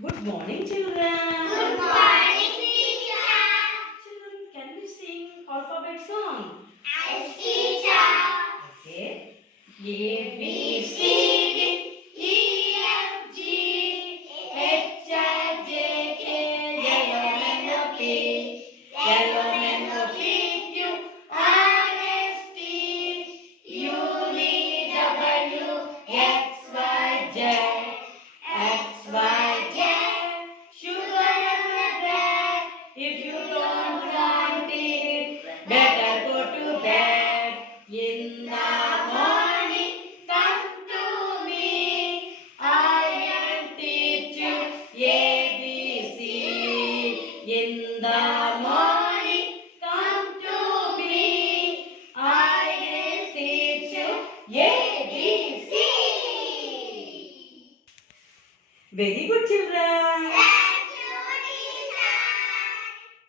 Good morning, children. Good morning, teacher. Children, can we sing alphabet song? Yes, teacher. Okay. A, B, C, D, E, F, G, H, I, J, K, L, M, N, O, P, L, M, N, O, P, Q, R, S, T, U, V, W, X, Y, Z, X, Y, Z. Sugar and bread. If you don't want it, better go to bed. In the morning, come to me. I will teach you ABC. In the morning, come to me. I will teach you ABC. Very good, children.